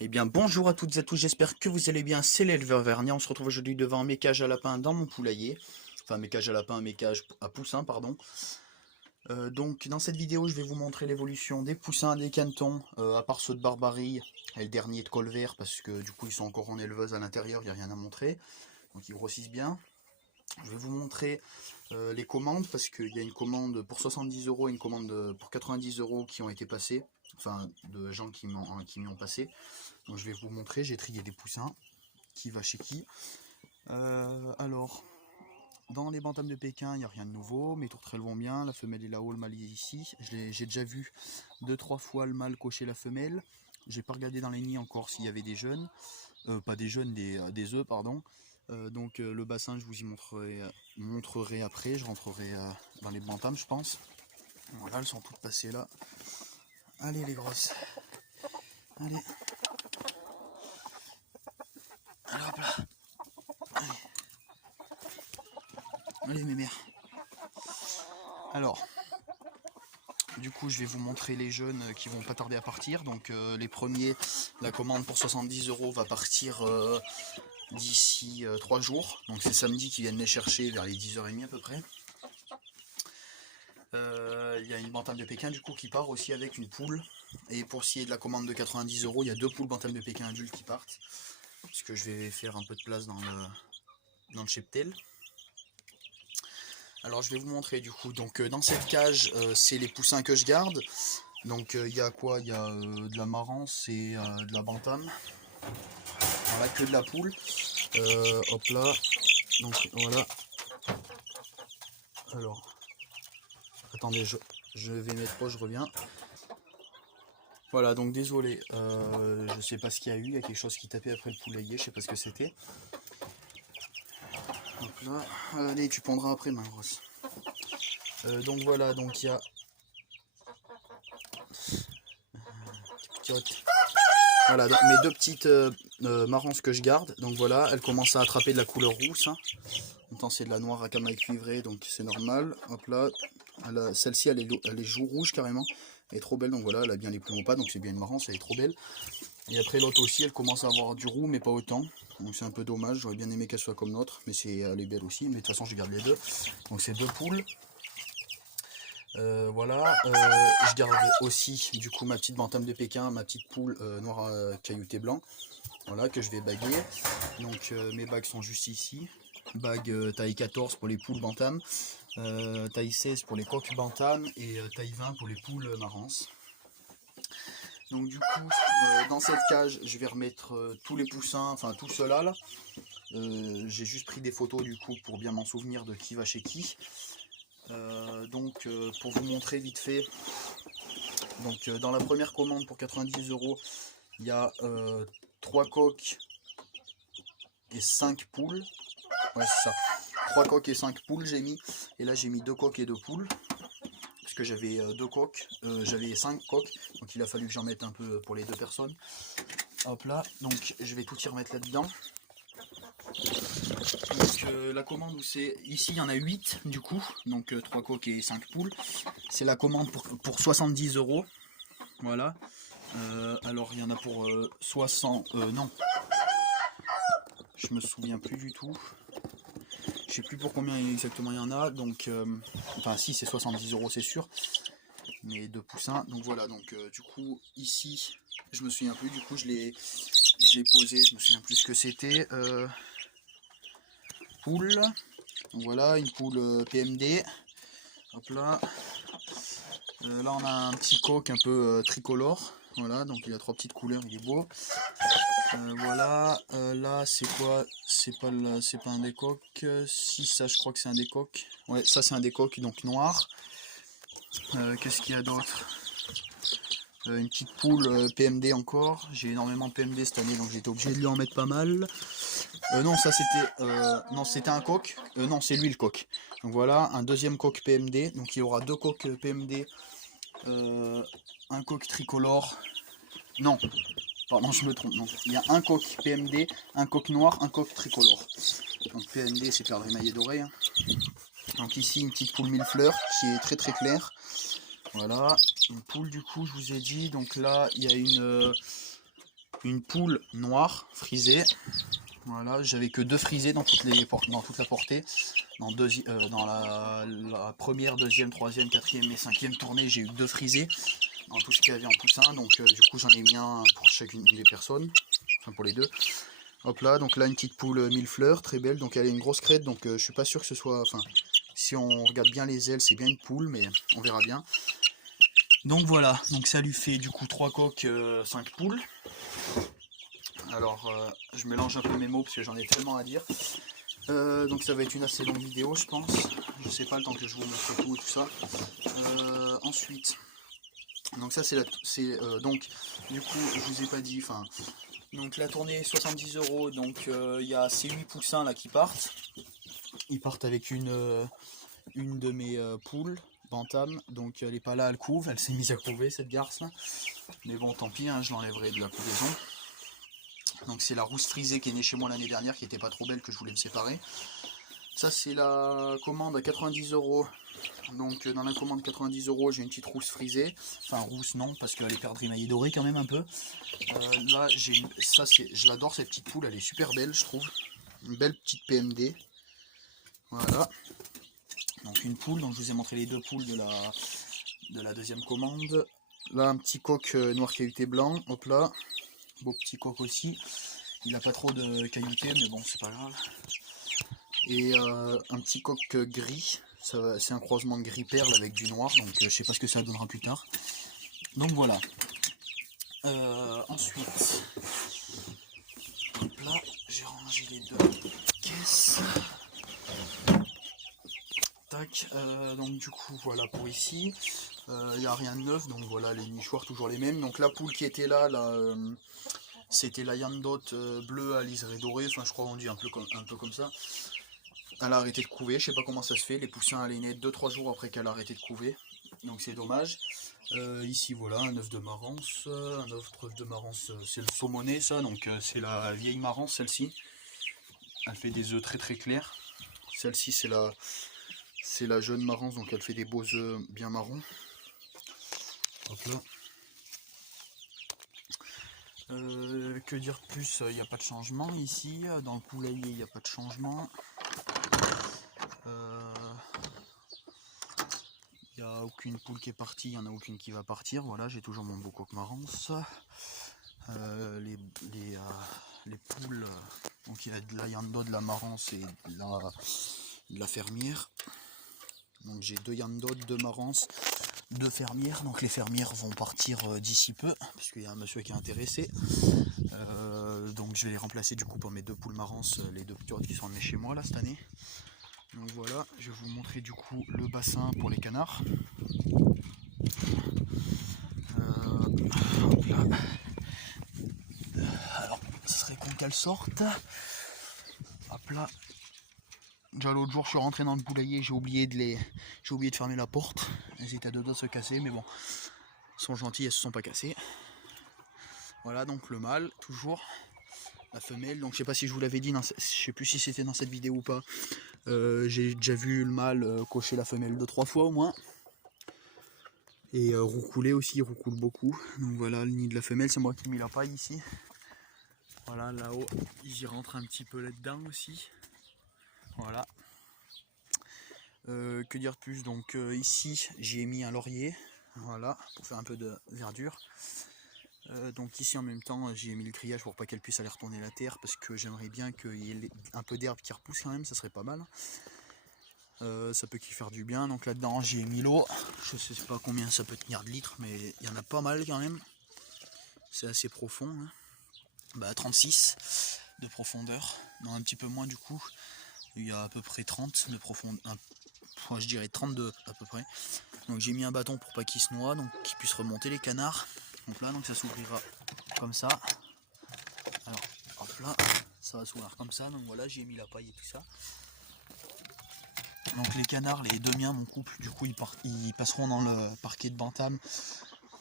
Eh bien, bonjour à toutes et à tous, j'espère que vous allez bien, c'est l'éleveur Vernier. On se retrouve aujourd'hui devant mes cages à lapins dans mon poulailler. Enfin, mes cages à lapins, mes cages à poussins, pardon. Donc, dans cette vidéo, je vais vous montrer l'évolution des poussins, des canetons, à part ceux de Barbarie et le dernier de Colvert, parce que du coup, ils sont encore en éleveuse à l'intérieur, il n'y a rien à montrer. Donc, ils grossissent bien. Je vais vous montrer les commandes, parce qu'il y a une commande pour 70 € et une commande pour 90 € qui ont été passées. Enfin, de gens qui m'y ont passé. Donc je vais vous montrer, j'ai trié des poussins, qui va chez qui. Alors, dans les bantams de Pékin, il n'y a rien de nouveau, mes tourterelles vont bien, la femelle est là-haut, le mâle est ici. J'ai déjà vu 2-3 fois le mâle cocher la femelle. J'ai pas regardé dans les nids encore s'il y avait des jeunes, pas des jeunes, des œufs, pardon. Donc le bassin, je vous y montrerai après, je rentrerai dans les bantams, je pense. Voilà, elles sont toutes passées là. Allez les grosses, allez. Allez, hop là. Allez mes mères. Alors, du coup, je vais vous montrer les jeunes qui vont pas tarder à partir. Donc, les premiers, la commande pour 70 € va partir d'ici 3 jours. Donc, c'est samedi qu'ils viennent les chercher vers les 10h30 à peu près. Il y a une bantam de Pékin du coup qui part aussi avec une poule. Et pour ce qui est de la commande de 90 €, il y a 2 poules bantam de Pékin adultes qui partent. Parce que je vais faire un peu de place dans le cheptel. Alors je vais vous montrer du coup, donc dans cette cage c'est les poussins que je garde. Donc il y a quoi? Il y a de la marance et de la bantam. Voilà, que de la poule. Hop là, donc voilà. Alors, attendez, je vais mettre proche, je reviens. Voilà, donc désolé, je sais pas ce qu'il y a eu, il y a quelque chose qui tapait après le poulailler, je sais pas ce que c'était. Hop là, allez, tu pondras après ma grosse. Donc voilà, donc il y a... Voilà, donc mes deux petites marances que je garde, donc voilà, elles commencent à attraper de la couleur rousse. Hein. Maintenant c'est de la noire à camail cuivré, donc c'est normal. Hop là, celle-ci elle est joue rouge carrément, elle est trop belle, donc voilà, elle a bien les plumes au pas, donc c'est bien une marance, elle est trop belle. Et après l'autre aussi, elle commence à avoir du roux, mais pas autant, donc c'est un peu dommage, j'aurais bien aimé qu'elle soit comme l'autre, mais elle est belle aussi, mais de toute façon je garde les deux. Donc c'est deux poules. Voilà, je garde aussi du coup ma petite bantam de Pékin, ma petite poule noire caillouté blanc, voilà, que je vais baguer. Donc mes bagues sont juste ici, bague taille 14 pour les poules bantam, taille 16 pour les coques bantam et taille 20 pour les poules marance. Donc du coup, dans cette cage, je vais remettre tous les poussins, enfin tout cela là. J'ai juste pris des photos du coup pour bien m'en souvenir de qui va chez qui. Donc pour vous montrer vite fait, donc dans la première commande pour 90 €, il y a 3 coques et 5 poules. Ouais c'est ça. 3 coques et 5 poules j'ai mis. Et là j'ai mis 2 coques et 2 poules. Parce que j'avais 2 coques, j'avais 5 coques. Donc il a fallu que j'en mette un peu pour les 2 personnes. Hop là, donc je vais tout y remettre là-dedans. Donc la commande où c'est... Ici il y en a 8 du coup. Donc 3 coques et 5 poules. C'est la commande pour 70 €. Voilà. Alors il y en a pour 60... non. Je me souviens plus du tout. Je sais plus pour combien exactement il y en a. Donc, enfin si c'est 70 € c'est sûr. Mais deux poussins. Donc voilà, donc du coup ici, je me souviens plus. Du coup je l'ai posé, je me souviens plus ce que c'était. Poule. Donc voilà, une poule PMD. Hop là. Là on a un petit coq un peu tricolore. Voilà, donc il a 3 petites couleurs, il est beau. Voilà, là c'est quoi? C'est pas un décoque. Si, ça je crois que c'est un décoque. Ouais, ça c'est un décoque, donc noir. Qu'est-ce qu'il y a d'autre? Une petite poule PMD encore. J'ai énormément de PMD cette année, donc j'étais obligé de lui en mettre pas mal. Non, ça c'était non, c'était un coq. Non, c'est lui le coq. Donc voilà, un deuxième coq PMD. Donc il y aura deux coqs PMD, un coq tricolore. Non, pardon, je me trompe. Non, il y a un coq PMD, un coq noir, un coq tricolore. Donc PMD, c'est perdre émaillé doré. Hein. Donc ici une petite poule mille fleurs qui est très très claire. Voilà, une poule du coup, je vous ai dit. Donc là, il y a une poule noire frisée. Voilà, j'avais que 2 frisés dans toute la portée. Dans la première, deuxième, troisième, quatrième et cinquième tournée, j'ai eu 2 frisés dans tout ce qu'il y avait en poussin. Donc du coup j'en ai mis un pour chacune des personnes, enfin pour les deux. Hop là, donc là une petite poule 1000 fleurs, très belle. Donc elle a une grosse crête, donc je suis pas sûr que ce soit... Enfin, si on regarde bien les ailes, c'est bien une poule, mais on verra bien. Donc voilà, donc ça lui fait du coup 3 coques, 5 poules. Alors je mélange un peu mes mots parce que j'en ai tellement à dire. Donc ça va être une assez longue vidéo je pense. Je sais pas le temps que je vous montre tout et tout ça. Ensuite, donc ça c'est donc du coup je vous ai pas dit, enfin donc la tournée 70 €, donc il y a ces 8 poussins là qui partent. Ils partent avec une de mes poules bantam, donc elle est pas là, elle couve, elle s'est mise à couver cette garce là. Mais bon tant pis, hein, je l'enlèverai de la couvaison. Donc c'est la rousse frisée qui est née chez moi l'année dernière, qui était pas trop belle, que je voulais me séparer. Ça c'est la commande à 90 €. Donc dans la commande 90 €, j'ai une petite rousse frisée. Enfin rousse non, parce qu'elle est perdue émaillée dorée quand même un peu. Là je l'adore cette petite poule, elle est super belle je trouve. Une belle petite PMD. Voilà. Donc une poule, donc je vous ai montré les 2 poules de la deuxième commande. Là un petit coq noir caillouté blanc, hop là. Beau petit coq aussi. Il n'a pas trop de caillouté, mais bon, c'est pas grave. Et un petit coq gris. C'est un croisement de gris perle avec du noir, donc je sais pas ce que ça donnera plus tard. Donc voilà. Ensuite, hop là, j'ai rangé les 2 caisses. Tac, donc du coup, voilà pour ici. Il n'y a rien de neuf, donc voilà, les nichoirs toujours les mêmes. Donc la poule qui était là, c'était la Yandot bleue à liseré doré, enfin je crois qu'on dit un peu comme ça. Elle a arrêté de couver, je sais pas comment ça se fait, les poussins allaient naître 2-3 jours après qu'elle a arrêté de couver, donc c'est dommage. Ici voilà, un œuf de marance, un autre œuf de marance, c'est le saumonné ça, donc c'est la vieille marance celle-ci. Elle fait des œufs très très clairs. Celle-ci c'est la jeune marance, donc elle fait des beaux œufs bien marrons. Hop là. Que dire de plus, il n'y a pas de changement ici, dans le poulailler il n'y a pas de changement. Il n'y a aucune poule qui est partie, il n'y en a aucune qui va partir, voilà, j'ai toujours mon beau coq marance. Les poules, donc il y a de la Yando, de la marance et de la fermière. Donc j'ai 2 Yando, 2 marance, 2 fermières, donc les fermières vont partir d'ici peu, parce qu'il y a un monsieur qui est intéressé. Donc je vais les remplacer du coup par mes 2 poules marance, les 2 petits qui sont nées chez moi là cette année. Donc voilà, je vais vous montrer du coup le bassin pour les canards. Hop là. Alors, ce serait con qu'elle sorte. Hop là. Déjà l'autre jour je suis rentré dans le poulailler, j'ai oublié de fermer la porte. Elles étaient à 2 doigts de se casser, mais bon, elles sont gentilles, elles se sont pas cassées. Voilà donc le mâle, toujours. La femelle, donc je sais pas si je vous l'avais dit, je sais plus si c'était dans cette vidéo ou pas. J'ai déjà vu le mâle cocher la femelle 2-3 fois au moins. Et roucouler aussi, il roucoule beaucoup. Donc voilà le nid de la femelle, c'est moi qui ai mis la paille ici. Voilà, là-haut, j'y rentre un petit peu là-dedans aussi. Voilà. Que dire de plus, donc ici j'ai mis un laurier, voilà, pour faire un peu de verdure. Donc ici en même temps j'ai mis le grillage pour pas qu'elle puisse aller retourner la terre, parce que j'aimerais bien qu'il y ait un peu d'herbe qui repousse quand même, ça serait pas mal. Ça peut qui faire du bien, donc là-dedans j'ai mis l'eau, je sais pas combien ça peut tenir de litres, mais il y en a pas mal quand même. C'est assez profond, hein. Bah 36 de profondeur, non un petit peu moins du coup, il y a à peu près 30 de profondeur, je dirais 32 à peu près. Donc j'ai mis un bâton pour pas qu'il se noie, donc qu'il puisse remonter les canards. Donc là, donc ça s'ouvrira comme ça. Alors hop là, ça va s'ouvrir comme ça. Donc voilà, j'ai mis la paille et tout ça. Donc les canards, les 2 miens, mon couple, du coup ils passeront dans le parquet de bantam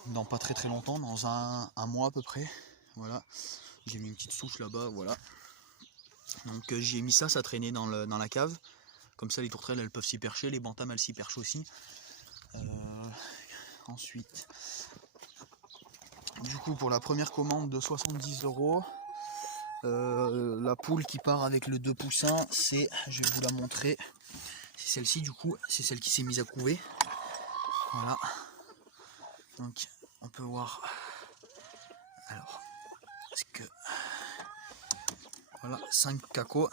dans pas très très longtemps, dans un mois à peu près. Voilà, j'ai mis une petite souche là-bas, voilà. Donc j'ai mis ça traînait dans la cave. Comme ça les tourterelles elles peuvent s'y percher, les bantams elles s'y perchent aussi. Ensuite, du coup pour la première commande de 70 €, la poule qui part avec le 2 poussins, c'est, je vais vous la montrer, c'est celle-ci du coup, c'est celle qui s'est mise à couver. Voilà, donc on peut voir, alors, est-ce que, voilà, 5 cacos,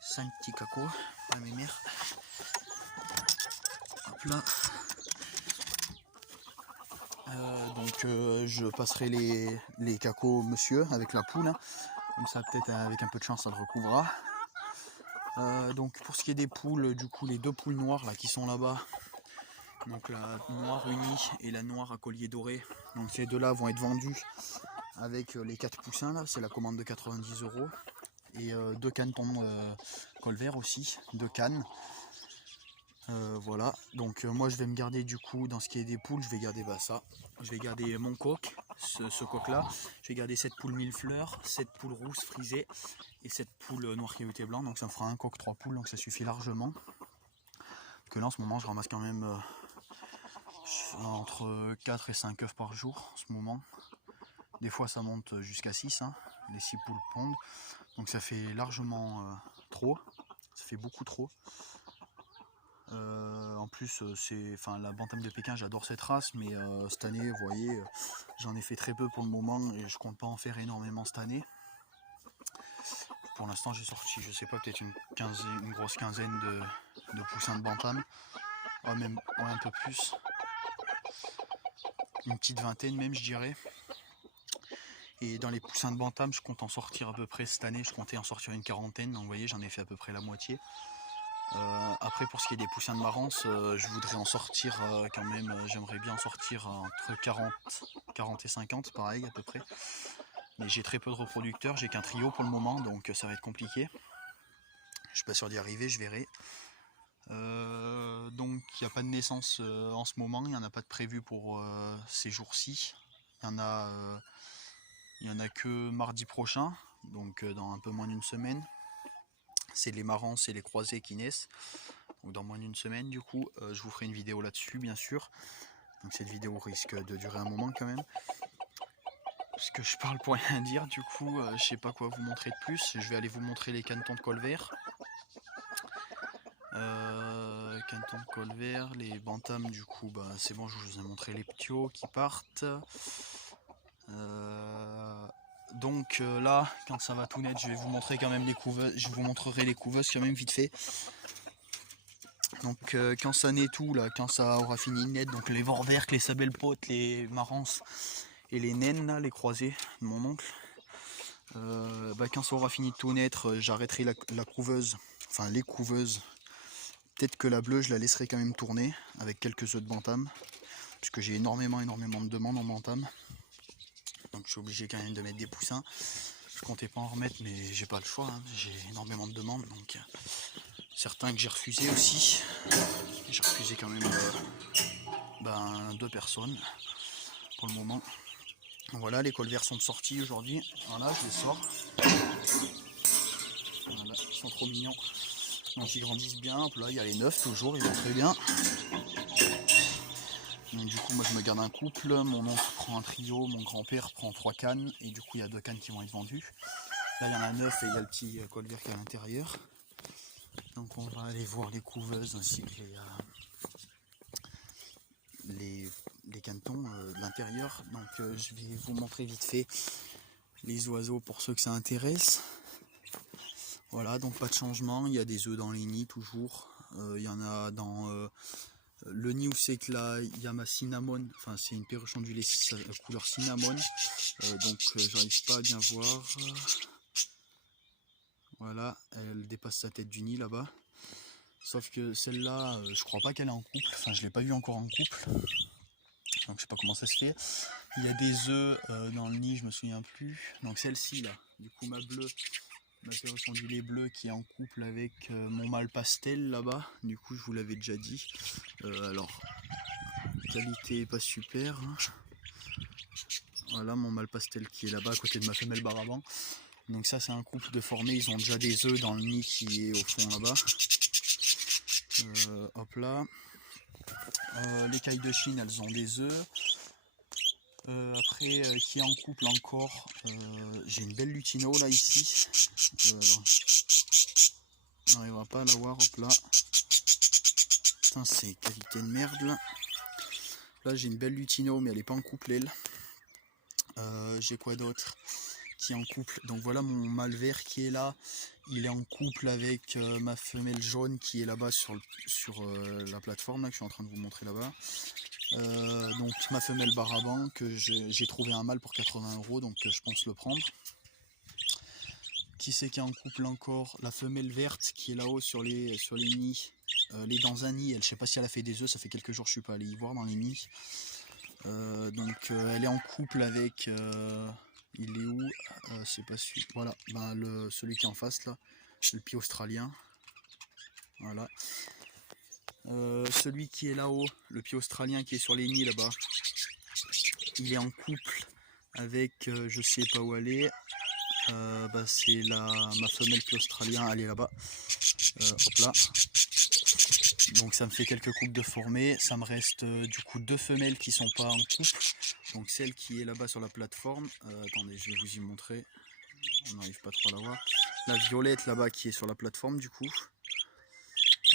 5 petits cacos, la mémère, hop là. Donc je passerai les cacos au monsieur avec la poule, comme ça peut-être avec un peu de chance ça le recouvrira. Donc pour ce qui est des poules, du coup les deux poules noires là qui sont là-bas, donc la noire unie et la noire à collier doré, donc ces deux là vont être vendus avec les 4 poussins là, c'est la commande de 90 €, et 2 canetons colvert aussi, 2 cannes. Voilà, donc moi je vais me garder du coup dans ce qui est des poules, je vais garder ça, je vais garder mon coq, ce coq là, je vais garder cette poule mille fleurs, cette poule rousse frisée et cette poule noir caillouté blanc, donc ça me fera un coq 3 poules, donc ça suffit largement. Que là en ce moment je ramasse quand même entre 4 et 5 œufs par jour en ce moment. Des fois ça monte jusqu'à 6, hein, les 6 poules pondent, donc ça fait largement trop, ça fait beaucoup trop. En plus, la bantam de Pékin, j'adore cette race, mais cette année, vous voyez, j'en ai fait très peu pour le moment et je compte pas en faire énormément cette année. Pour l'instant, j'ai sorti, je sais pas, peut-être une grosse quinzaine de poussins de bantam, même un peu plus, une petite vingtaine même, je dirais. Et dans les poussins de bantam, je compte en sortir à peu près cette année, je comptais en sortir une quarantaine, donc vous voyez, j'en ai fait à peu près la moitié. Après pour ce qui est des poussins de marance, je voudrais en sortir quand même, j'aimerais bien en sortir entre 40 et 50 pareil à peu près. Mais j'ai très peu de reproducteurs, j'ai qu'un trio pour le moment, donc ça va être compliqué. Je suis pas sûr d'y arriver, je verrai. Donc il n'y a pas de naissance en ce moment, il n'y en a pas de prévu pour ces jours-ci. Il y en a que mardi prochain, donc dans un peu moins d'une semaine. C'est les marances et les croisés qui naissent. Donc dans moins d'une semaine du coup, je vous ferai une vidéo là-dessus bien sûr. Donc cette vidéo risque de durer un moment quand même. Parce que je parle pour rien dire, du coup je sais pas quoi vous montrer de plus. Je vais aller vous montrer les canetons de colvert. Canetons de colvert, les bantams du coup c'est bon, je vous ai montré les ptios qui partent. Donc là, quand ça va tout net, je vais vous montrer quand même les couveuses, je vous montrerai les couveuses quand même vite fait. Donc quand ça naît tout là, quand ça aura fini de naître, donc les vorwerk, les sabelpotes, les marances et les naines là, les croisés de mon oncle, quand ça aura fini de tout naître, j'arrêterai la couveuse, enfin les couveuses. Peut-être que la bleue je la laisserai quand même tourner avec quelques œufs de bantam, puisque j'ai énormément de demandes en bantam. Donc je suis obligé quand même de mettre des poussins. Je comptais pas en remettre, mais j'ai pas le choix, hein. J'ai énormément de demandes, donc certains que j'ai refusé aussi. J'ai refusé quand même 2 personnes pour le moment. Voilà, les colverts sont sortis aujourd'hui. Voilà, je les sors. Voilà, ils sont trop mignons. Donc ils grandissent bien. Hop là, il y a les 9 toujours, ils vont très bien. Donc du coup, moi je me garde un couple. Mon oncle prend un trio, mon grand-père prend 3 cannes. Et du coup, il y a 2 cannes qui vont être vendues. Là, il y en a 9 et il y a le petit colvert qui est à l'intérieur. Donc on va aller voir les couveuses ainsi que les canetons de l'intérieur. Donc je vais vous montrer vite fait les oiseaux pour ceux que ça intéresse. Voilà, donc pas de changement, il y a des œufs dans les nids toujours. Il y en a dans le nid où c'est que là il y a ma cinnamon, enfin c'est une perruche ondulée couleur cinnamon, donc j'arrive pas à bien voir. Voilà, elle dépasse sa tête du nid là-bas. Sauf que celle-là, je crois pas qu'elle est en couple, enfin je l'ai pas vue encore en couple. Donc je sais pas comment ça se fait. Il y a des œufs dans le nid, je me souviens plus. Donc celle-ci là, du coup ma perruche ondulée bleue qui est en couple avec mon mâle pastel là-bas. Du coup je vous l'avais déjà dit. Alors, qualité pas super. Hein. Voilà mon mâle pastel qui est là-bas à côté de ma femelle baraban. Donc ça c'est un couple de formés, ils ont déjà des œufs dans le nid qui est au fond là-bas. Hop là. Les cailles de Chine elles ont des œufs. Après, qui est en couple encore, j'ai une belle lutino là ici. Alors, on n'arrivera pas à la voir, hop là. Putain, c'est qualité de merde là. Là j'ai une belle lutino mais elle est pas en couple elle. J'ai quoi d'autre qui est en couple? Donc voilà mon mâle vert qui est là. Il est en couple avec ma femelle jaune qui est là-bas sur la plateforme là, que je suis en train de vous montrer là-bas. Donc ma femelle baraban que j'ai trouvé un mâle pour 80 €, donc je pense le prendre. Qui c'est qui est en couple encore? La femelle verte qui est là-haut sur les nids. Elle est dans un nid, je sais pas si elle a fait des œufs, ça fait quelques jours que je suis pas allé y voir dans les nids. Donc elle est en couple avec, il est où? C'est pas celui, voilà, ben, celui qui est en face là, le pied australien. Voilà. Celui qui est là-haut, le pied australien qui est sur les nids là-bas, il est en couple avec, je sais pas où elle est. C'est ma femelle pied australien, elle est là-bas. Hop là. Donc ça me fait quelques couples de formés. Ça me reste du coup 2 femelles qui sont pas en couple. Donc celle qui est là-bas sur la plateforme. Attendez, je vais vous y montrer. On n'arrive pas trop à la voir. La violette là-bas qui est sur la plateforme du coup.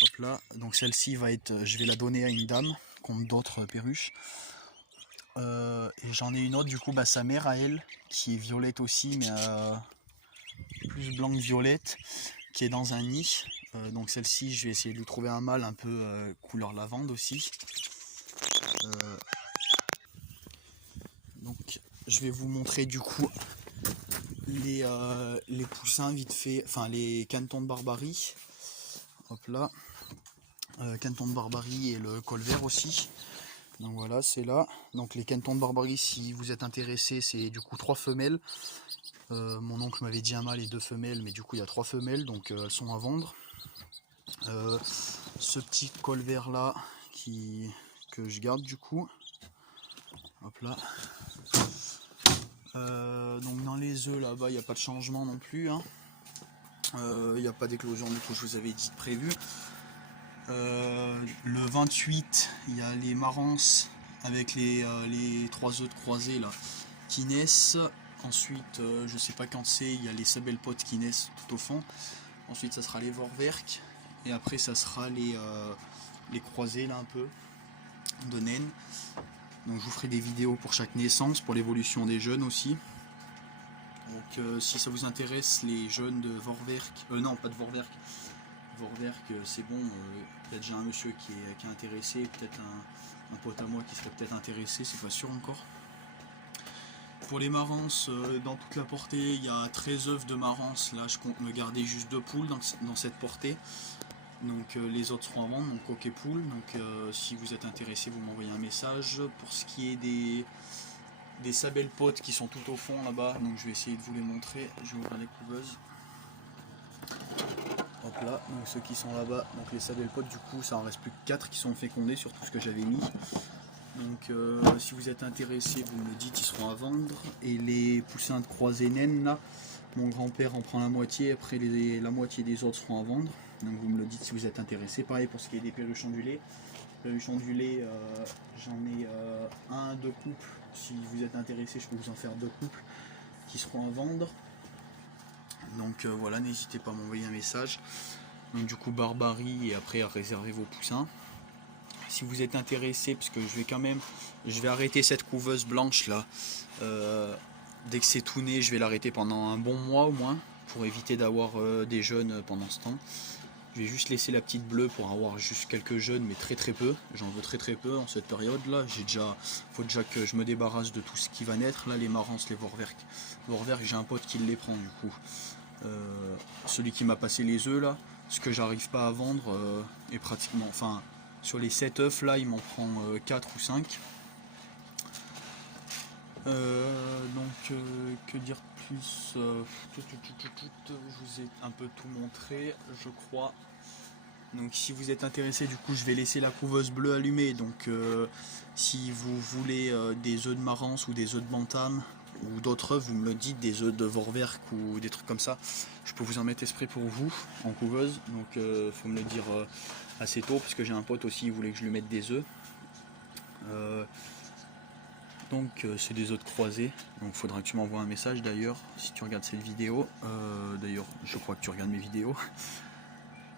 Hop là. Donc celle-ci va être, je vais la donner à une dame contre d'autres perruches. Et j'en ai une autre du coup, sa mère à elle, qui est violette aussi, mais plus blanc que violette, qui est dans un nid. Donc celle-ci, je vais essayer de lui trouver un mâle un peu couleur lavande aussi. Donc je vais vous montrer du coup les poussins vite fait, enfin les canetons de Barbarie. Hop là. Caneton de Barbarie et le col vert aussi. Donc voilà, c'est là. Donc les canetons de Barbarie, si vous êtes intéressé, c'est du coup 3 femelles. Mon oncle m'avait dit un mâle et 2 femelles, mais du coup il y a 3 femelles, donc elles sont à vendre. Ce petit col vert là que je garde du coup. Hop là. Donc dans les œufs là-bas il n'y a pas de changement non plus. Il n'y a pas d'éclosion du coup, je vous avais dit prévu. Le 28 il y a les marances avec les 3 œufs de croisés là qui naissent. Ensuite je sais pas quand c'est, il y a les sabelpotes qui naissent tout au fond. Ensuite ça sera les vorwerk. Et après ça sera les croisés là un peu de naines. Donc je vous ferai des vidéos pour chaque naissance, pour l'évolution des jeunes aussi. Donc si ça vous intéresse, les jeunes de vorwerk, non pas de vorwerk, vorwerk c'est bon, il y a déjà un monsieur qui est intéressé, peut-être un pote à moi qui serait peut-être intéressé, c'est pas sûr encore. Pour les marances, dans toute la portée, il y a 13 œufs de marance, là je compte me garder juste 2 poules dans cette portée. Donc les autres seront à vendre, donc coq et poule. Donc si vous êtes intéressé, vous m'envoyez un message. Pour ce qui est des sabelpotes qui sont tout au fond là-bas, donc je vais essayer de vous les montrer. Je vais ouvrir les couveuses. Hop là, donc ceux qui sont là-bas, donc les sabelpotes, du coup ça en reste plus que 4 qui sont fécondés sur tout ce que j'avais mis. Donc si vous êtes intéressé, vous me dites, ils seront à vendre. Et les poussins de croisés naines là, mon grand-père en prend la moitié, après la moitié des autres seront à vendre. Donc vous me le dites si vous êtes intéressé. Pareil pour ce qui est des perruches ondulées. Perruches ondulées, j'en ai 2 couples. Si vous êtes intéressé, je peux vous en faire 2 couples qui seront à vendre. Donc voilà, n'hésitez pas à m'envoyer un message. Donc du coup Barbarie et après à réserver vos poussins. Si vous êtes intéressé, parce que je vais arrêter cette couveuse blanche là. Dès que c'est tout né, je vais l'arrêter pendant un bon mois au moins, pour éviter d'avoir des jeunes pendant ce temps. Je vais juste laisser la petite bleue pour avoir juste quelques jeunes, mais très peu. J'en veux très peu en cette période là. Faut déjà que je me débarrasse de tout ce qui va naître. Là les marances, les vorwerk. Vorwerk, j'ai un pote qui les prend du coup. Celui qui m'a passé les œufs là, ce que j'arrive pas à vendre est pratiquement, enfin sur les 7 œufs là, il m'en prend 4 ou 5. Donc que dire plus, je vous ai un peu tout montré je crois. Donc si vous êtes intéressé, du coup je vais laisser la couveuse bleue allumée. Donc si vous voulez des œufs de marance ou des œufs de bantam ou d'autres œufs, vous me le dites, des œufs de vorwerk ou des trucs comme ça, je peux vous en mettre exprès pour vous en couveuse. Donc faut me le dire assez tôt, parce que j'ai un pote aussi, il voulait que je lui mette des œufs. Donc c'est des œufs de croisés, donc il faudra que tu m'envoies un message d'ailleurs si tu regardes cette vidéo. D'ailleurs je crois que tu regardes mes vidéos.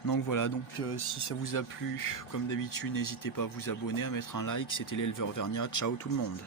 Donc voilà, donc si ça vous a plu, comme d'habitude n'hésitez pas à vous abonner, à mettre un like. C'était l'éleveur Vernia, ciao tout le monde.